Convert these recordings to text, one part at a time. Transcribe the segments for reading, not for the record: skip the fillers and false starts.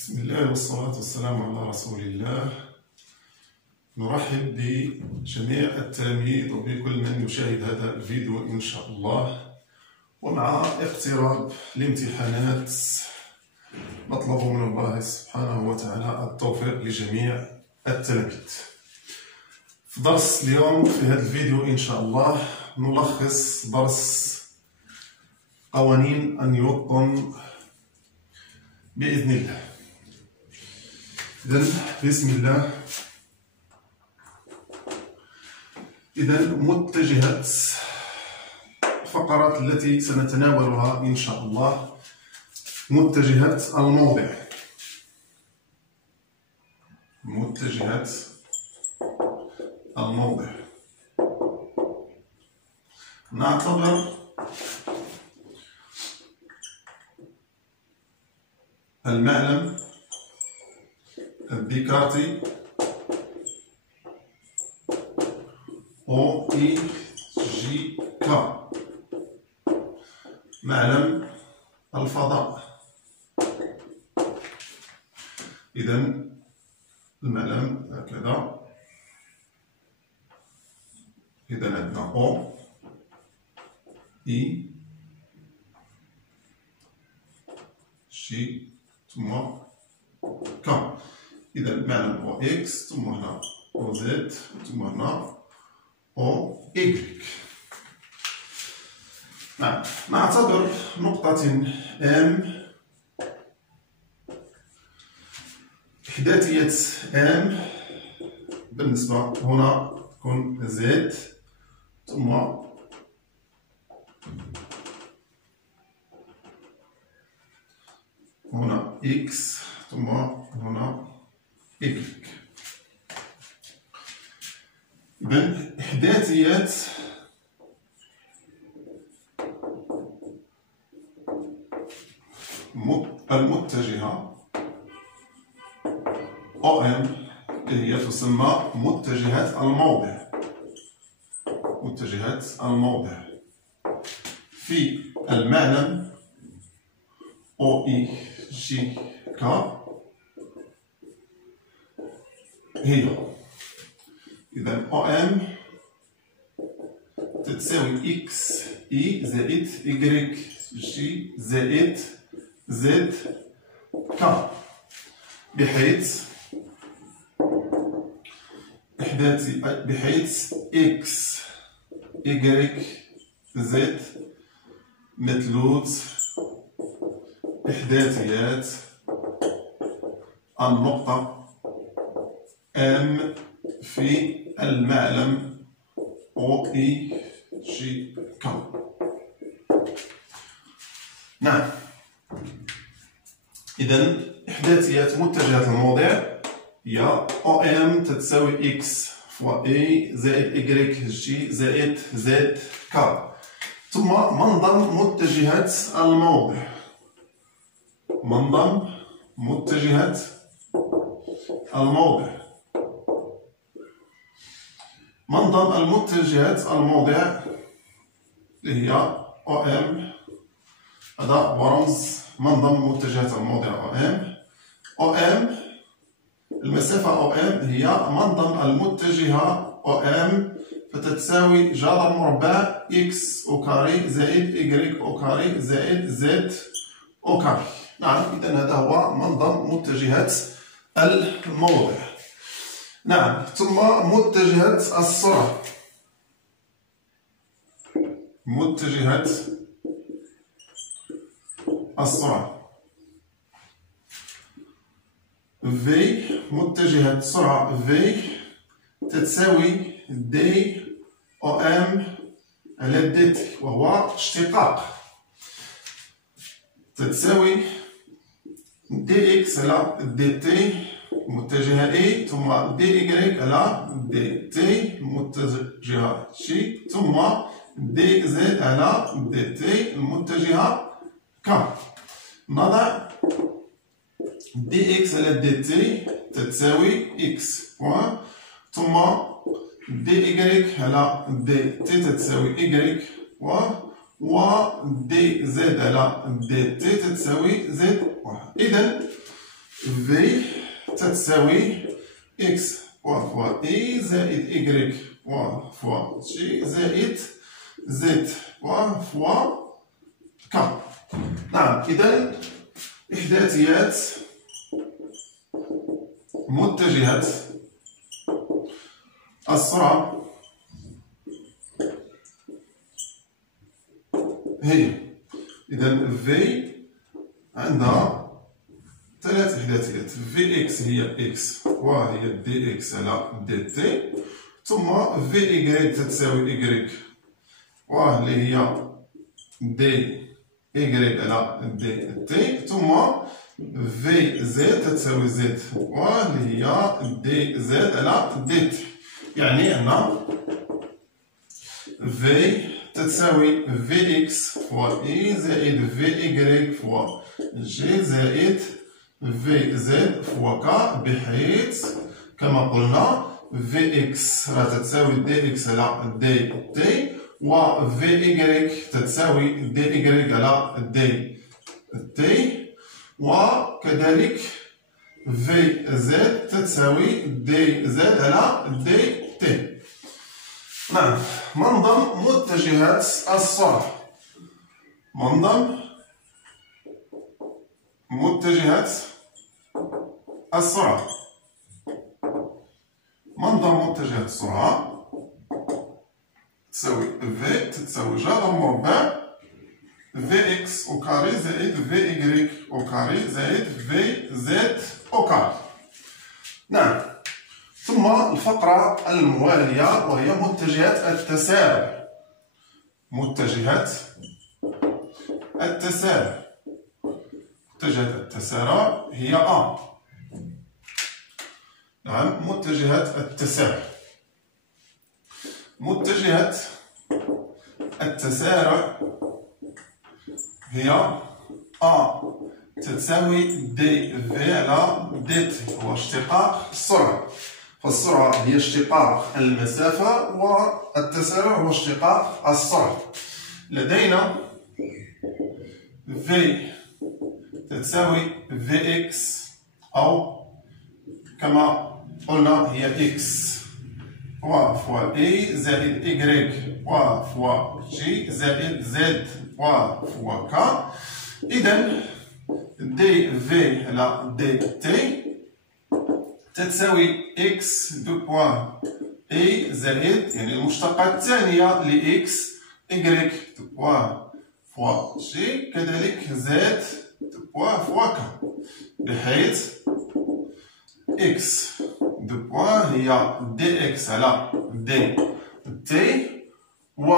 بسم الله والصلاة والسلام على رسول الله. نرحب بجميع التلاميذ وبكل من يشاهد هذا الفيديو إن شاء الله. ومع اقتراب الامتحانات نطلب من الله سبحانه وتعالى التوفيق لجميع التلاميذ. في درس اليوم في هذا الفيديو إن شاء الله نلخص درس قوانين نيوتن بإذن الله. إذن بسم الله. إذن متجهات الفقرات التي سنتناولها إن شاء الله متجهات الموضع. متجهات الموضع نعتبر المعلم الديكارتي او اي جي كا معلم الفضاء. إذا المعلم هكذا. إذا عندنا او اي جي ثم كا. إذا المعلم او اكس ثم هنا او زد ثم هنا او إيكغيك. نعتبر نقطة ام إحداثية ام بالنسبة هنا تكون زد ثم هنا إكس ثم هنا إيكغيك. إذن إحداثية المتجهة OM هي تسمى متجهات الموضع. متجهات الموضع في المعلم او اي جي كا هي إذا او ام تتساوي اكس اي زائد إيكغيك جي زائد زد كا، بحيث اكس إيكغيك زد مثلوث إحداثيات النقطة ام في المعلم او اي جي كا. نعم. إذا إحداثيات متجهات الموضع هي او ام تتساوي اكس فوا اي زائد إيكغيك جي زائد زد كا. ثم منظم متجهات الموضع. منظم متجهات الموضع. منظم المتجهات الموضع اللي هي او ام. هذا برمز منظم متجهات الموضع او ام. او ام المسافة او ام هي منظم المتجهة او ام، فتتساوي جذر مربع اكس او كاري زائد إيكغيك او كاري زائد زد او كاري. نعم. إذا هذا هو منظم متجهات الموضع. نعم. ثم متجهات السرعة. متجهات السرعة في متجهات السرعة في تتساوي دي او ام على دي تي، وهو اشتقاق. تتساوي دي اكس على دي تي متجهة اي ثم دي إيكغيك على دي تي المتجهة جي ثم دي زد على دي تي المتجهة كا. نضع دي اكس على دي تي تتساوي اكس بوان ثم دي إيكغيك على دي تي تتساوي إيكغيك و دي زد على دي تي تتساوي زد واحد. إذا في تتساوي إكس فوا إي زائد إيكغيك فوا جي زائد زد فوا كا. نعم، إذا إحداثيات متجهة السرعة هي، إذا في عندها ثلاث إحداثيات. في إكس هي إكس وهي دي إكس على دي تي، ثم في إيكغيك تتساوي إيكغيك واللي هي دي إيكغيك على دي تي، ثم في زد تتساوي زد واللي هي دي زد على دي تي. يعني أن في تتساوي في إكس فوا إي زائد في إيكغيك فوا جي زائد في زد فوا كا، بحيث كما قلنا في إكس راه تتساوي دي إكس على دي تي، و في إيكغيك تتساوي دي إيكغيك على دي تي، وكذلك في زد تتساوي دي زد على دي تي. نعم، منظم متجهات السرعة. منظم متجهات السرعة. منظم متجهات السرعة تساوي في تتساوي جذر مربع في إكس أو كاري زائد في إيكغيك أو كاري زائد في زد أو كاري. نعم، ثم الفقرة الموالية وهي متجهات التسارع. متجهات التسارع. متجهات التسارع هي أ. نعم، متجهات التسارع. متجهات التسارع هي أ تتساوي دي في على دي تي، هو اشتقاق السرعة. فالسرعة هي اشتقاق المسافة والتسارع هو اشتقاق السرعة. لدينا في تتساوي في إكس أو كما قلنا هي إكس فوا إي زائد إيكغيك فوا جي زائد زد فوا كا. إذا دي في على دي تي تتساوي إكس دو بوان إي زائد يعني المشتقة الثانية لإكس إيكغيك دو بوان فوا جي كذلك زد دو بوان فوا كا، بحيث إكس دو بوان هي دي إكس على دي تي، و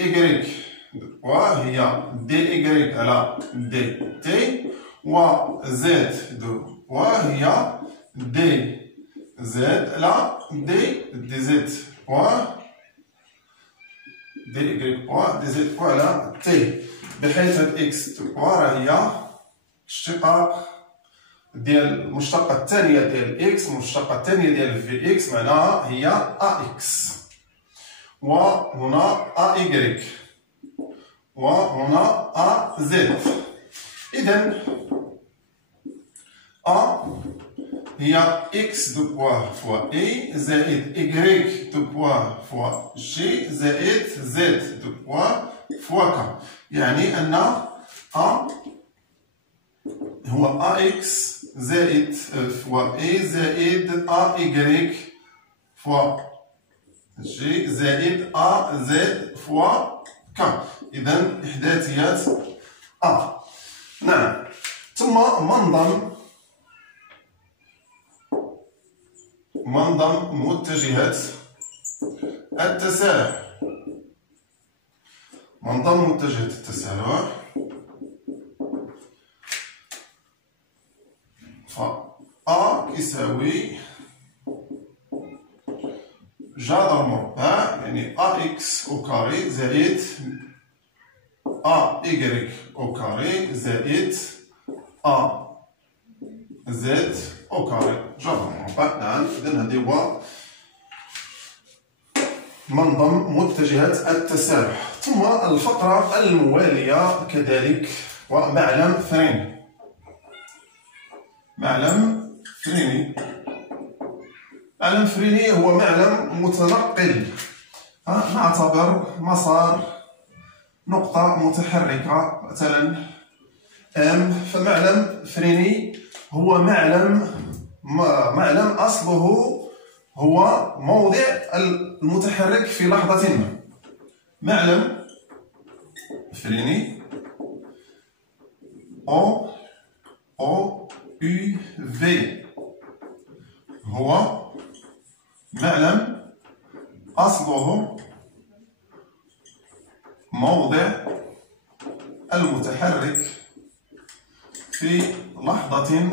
إيكغيك دو بوان هي دي إيكغيك على دي تي، و زد دو بوان هي دي زد على دي زد بوان دي إيكغيك بوان دي زد بوان على تي، بحيث هاد إكس دو بوان راه هي اشتقاق ديال المشتقة الثانية ديال إكس، المشتقة الثانية ديال في إكس معناها هي أ إكس، وهنا أ إيكغيك، وهنا أ زد. إذا أ هي إكس دو بوا فوا إي زائد إيكغيك دو بوا فوا جي زائد زد دو بوا فوا كا، يعني أن أ هو أ إكس زائد فوا إي زائد أ إيكغيك فوا جي زائد أ زد فوا كا. إذا إحداثيات أ. نعم، ثم منظم متجهات التسارع. منظم متجهات التسارع ف أ يساوي جذر مربع يعني أ إكس أو كاري زائد أ إيكغيك أو كاري زائد أ زد أو كاري جذر مربع. نعم، إذا هذا هو منظم متجهات التسارع. ثم الفقرة الموالية كذلك ومعلم فرين. معلم فريني. معلم فريني هو معلم متنقل. نعتبر مسار نقطة متحركة مثلا M، فمعلم فريني هو معلم أصله هو موضع المتحرك في لحظة ما. معلم فريني O U V هو معلم أصله موضع المتحرك في لحظة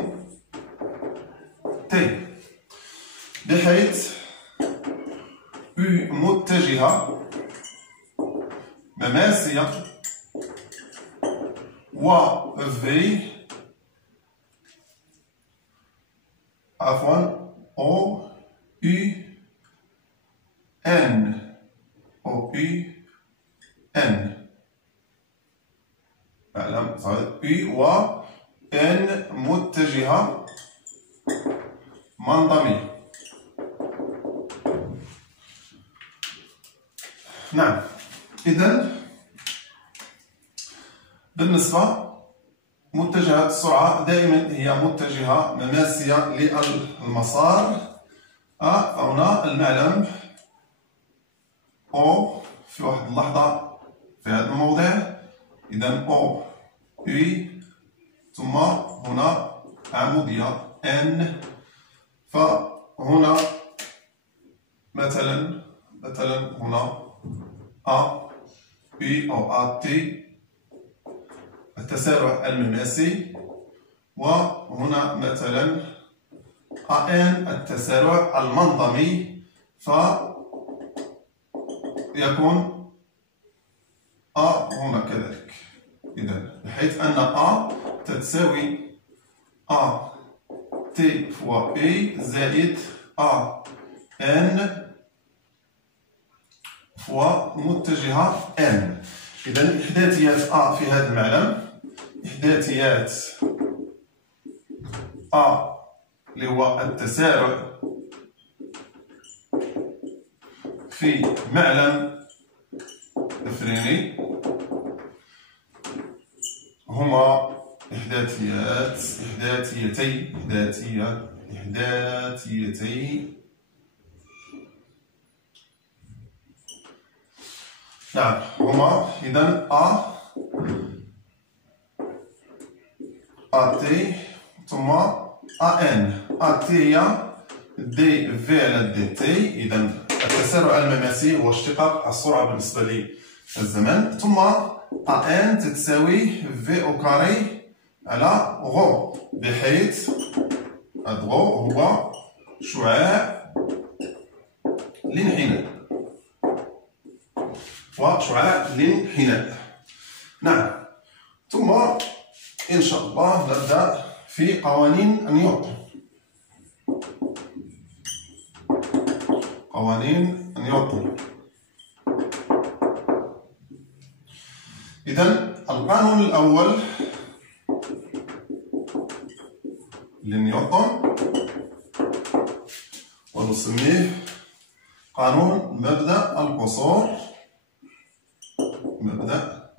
T، بحيث U متجهة مماسية و V عفوا O U N معلم U و N متجهة منظمية. نعم، إذن بالنسبة متجهات السرعة دائما هي متجهة مماسية للمسار. هنا المعلم O في واحد اللحظة في هذا الموضع، إذن O U ثم هنا عمودية N، فهنا مثلا هنا A U أو A T التسارع المماسي، وهنا مثلا AN التسارع المنظمي، فيكون A هنا كذلك. إذن بحيث أن A تتساوي A T فوا A زائد A N فوا متجهة N. إذن إحداثيات A في هذا المعلم، إحداثيات A اللي هو التسارع في معلم فريني هما إحداثيتي نعم، هما إذن AT ثم AN. AT هي دي في على دي تي، إذن التسارع المماسي هو اشتقاق السرعة بالنسبة للزمن، ثم AN تتساوي في أو كاري على غو، بحيث غو هو شعاع الانحناء وشعاع الانحناء. نعم، ثم إن شاء الله نبدأ في قوانين نيوتن. قوانين نيوتن. إذن القانون الأول لنيوتن ونسميه قانون مبدأ القصور. مبدأ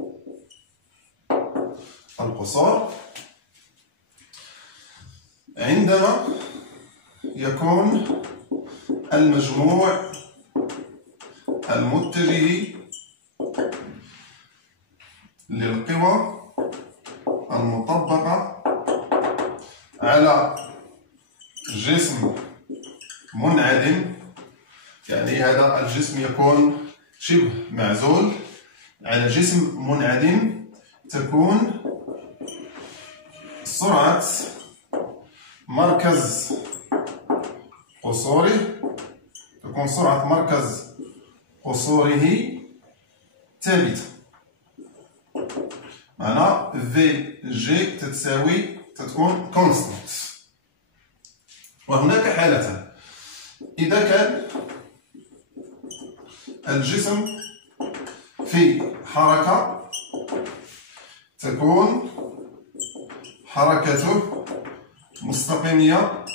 القصور عندما يكون المجموع المتجه للقوى المطبقة على جسم منعدم، يعني هذا الجسم يكون شبه معزول على جسم منعدم، تكون سرعة مركز قصوره ثابتة. معنى في جي تكون كونستانت. وهناك حالتان: إذا كان الجسم في حركة تكون حركته مستقيمية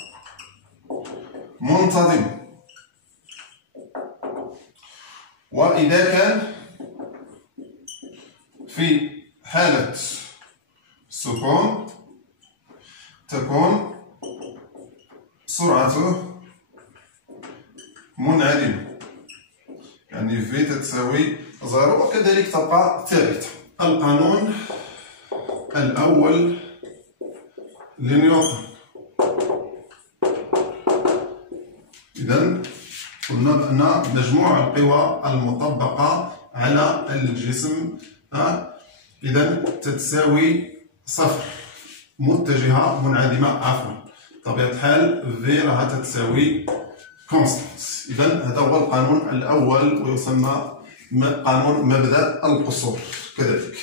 منتظمة. وإذا كان في حالة السكون تكون سرعته منعدمة، يعني في تساوي 0 وكذلك تبقى ثابتة. القانون الأول لنيوتن. إذا قلنا بأن مجموع القوى المطبقة على الجسم إذا تتساوي 0 متجهة منعدمة، عفوا بطبيعة الحال في راها تتساوي كونستانت. إذا هذا هو القانون الأول ويسمى قانون مبدأ القصور كذلك.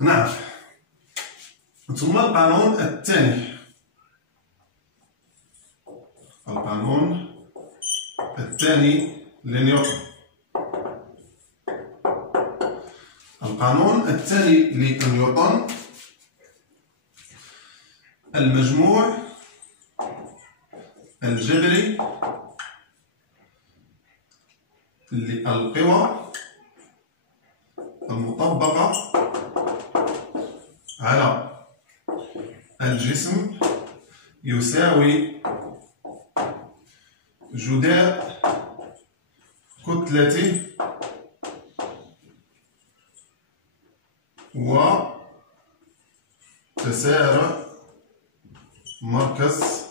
نعم. ثم القانون الثاني، القانون الثاني لنيوتن. القانون الثاني لنيوتن: المجموع الجبري للقوى المطبقة على الجسم يساوي جداء كتلته وتسارع مركز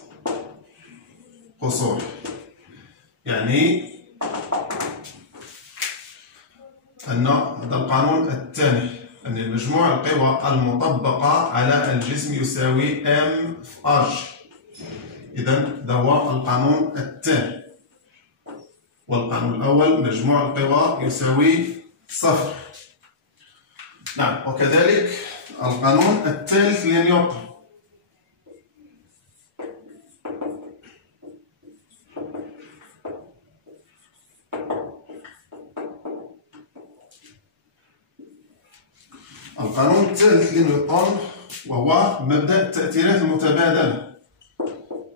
قصوره. يعني أن هذا القانون الثاني أن مجموع القوى المطبقة على الجسم يساوي M في H. إذا هذا هو القانون الثاني. والقانون الأول مجموع القوى يساوي 0. نعم. وكذلك القانون الثالث لنيوتن. القانون الثالث لنيوتن وهو مبدأ التأثيرات المتبادلة.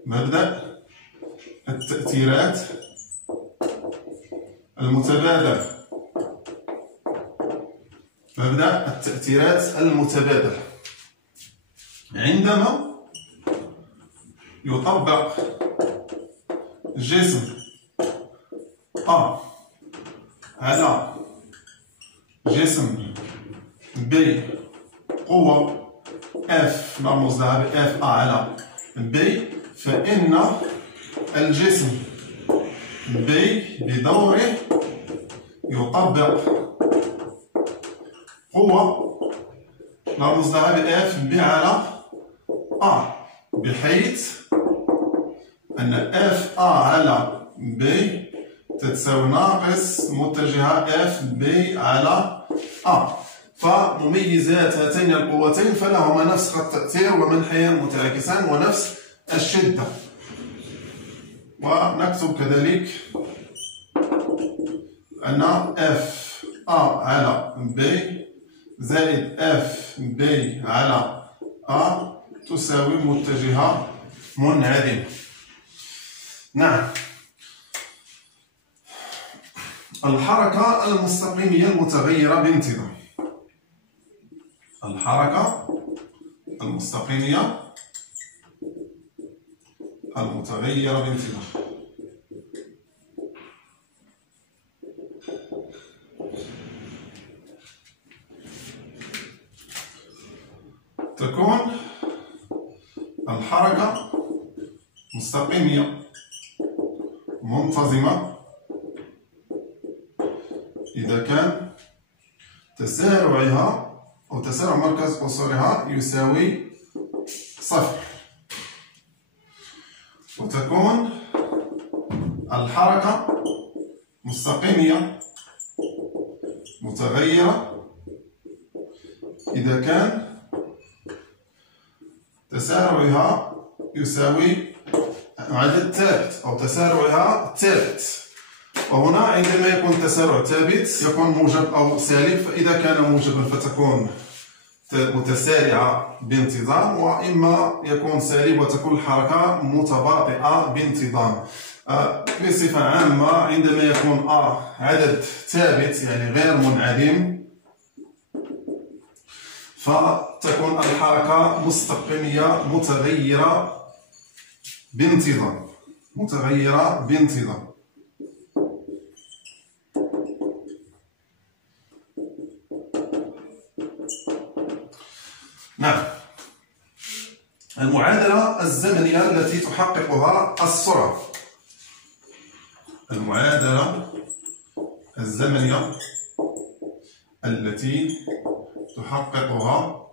مبدأ التأثيرات المتبادلة. مبدأ التأثيرات المتبادلة. عندما يطبق جسم A على جسم B قوة F نرمز لها ب F A على B، فإن الجسم B بدوره يطبق قوة نرمز لها ب F B على A، بحيث أن F A على B تتساوي ناقص متجهة F B على A. فمميزات هاتين القوتين فلهما نفس التأثير ومنحيان متعاكسان ونفس الشدة. ونكتب كذلك أن F A على B زائد F B على A تساوي متجهة منعدمة. نعم. الحركة المستقيمية المتغيرة بانتظام. الحركة المستقيمية المتغيرة بانتظام تكون الحركة مستقيمية منتظمة إذا كان تسارعها أو تسارع مركز قصورها يساوي 0. وتكون الحركة مستقيمية متغيرة إذا كان تسارعها يساوي عدد ثابت أو تسارعها ثابت. وهنا عندما يكون التسارع ثابت يكون موجب أو سالب، فإذا كان موجبا فتكون متسارعة بانتظام، وإما يكون سالب وتكون الحركة متباطئة بانتظام. بصفة عامة عندما يكون عدد ثابت يعني غير منعدم فتكون الحركة مستقيمية متغيرة بانتظام. نعم. المعادلة الزمنية التي تحققها السرعة. المعادلة الزمنية التي تحققها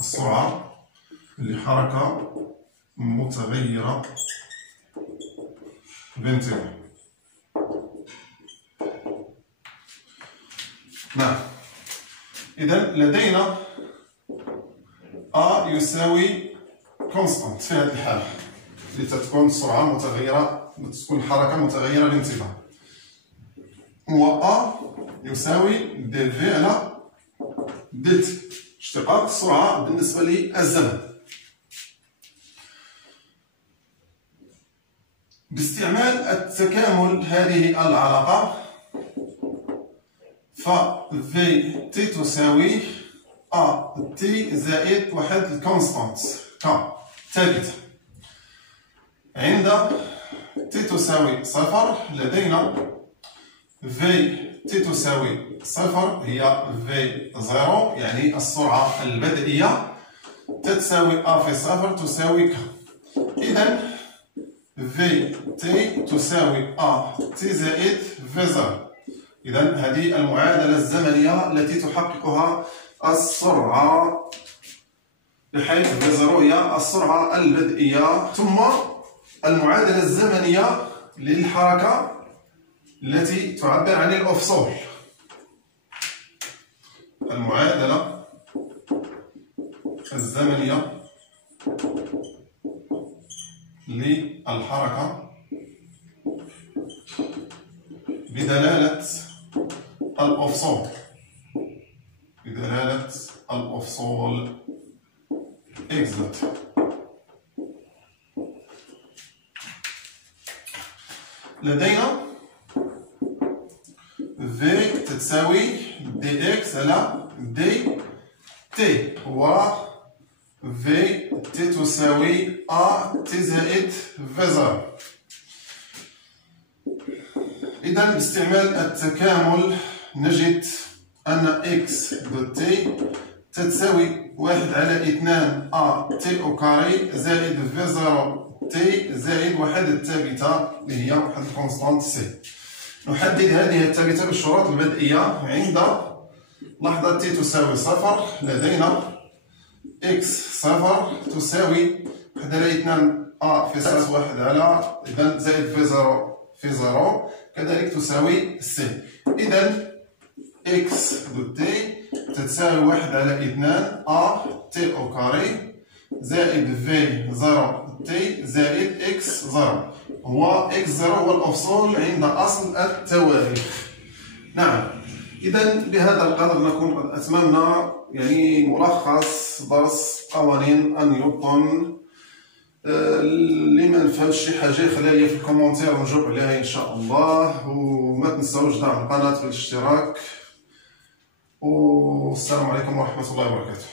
السرعة لحركة متغيرة بانتظام. نعم. إذا لدينا A يساوي كونستانت في هذه الحالة لتكون السرعة متغيرة، تكون الحركة متغيرة بانتظام، و A يساوي دي في على دي تي، اشتقاق السرعة بالنسبة للزمن. باستعمال التكامل هذه العلاقة ف في تي تساوي ا تي زائد واحد الكونستانت ك ثابتة. عند تي تساوي صفر لدينا في تي تساوي صفر هي في زيرو، يعني السرعة البدئية تتساوي ا في صفر تساوي ك. إذا في تي تساوي ا تي زائد في زيرو. إذا هذه المعادلة الزمنية التي تحققها السرعة، بحيث في زيرو هي السرعة البدئية، ثم المعادلة الزمنية للحركة التي تعبر عن الأفصول. المعادلة الزمنية للحركة بدلالة الأفصول، x دات. لدينا v تتساوي دي اكس على دي تي، و v تي تساوي ا تي زائد في زيرو. إذا باستعمال التكامل نجد أن x دوت تي تتساوي 1 على 2 ا تي أو كاري زائد في زيرو تي زائد واحد الثابتة اللي هي واحد الكونستانت سي. نحدد هذه الثابتة بالشروط البدئية. عند لحظة تي تساوي صفر لدينا x صفر تساوي 1 على 2 ا في ساس 1 على إذا زائد في زيرو في زيرو كذلك تساوي سي. إذا x دوت تي تتساوي 1 على 2 ا تي أو كاري زائد في زيرو تي زائد x زيرو، هو x زيرو هو الأفصول عند أصل التواريخ. نعم. إذا بهذا القدر نكون قد أتممنا يعني ملخص درس قوانين نيوتن. اللي ما نفهمش شي حاجه يخليها لي في الكومونتير ونجاوب عليها ان شاء الله. وما تنساوش دعم القناه بالاشتراك، والسلام عليكم ورحمه الله وبركاته.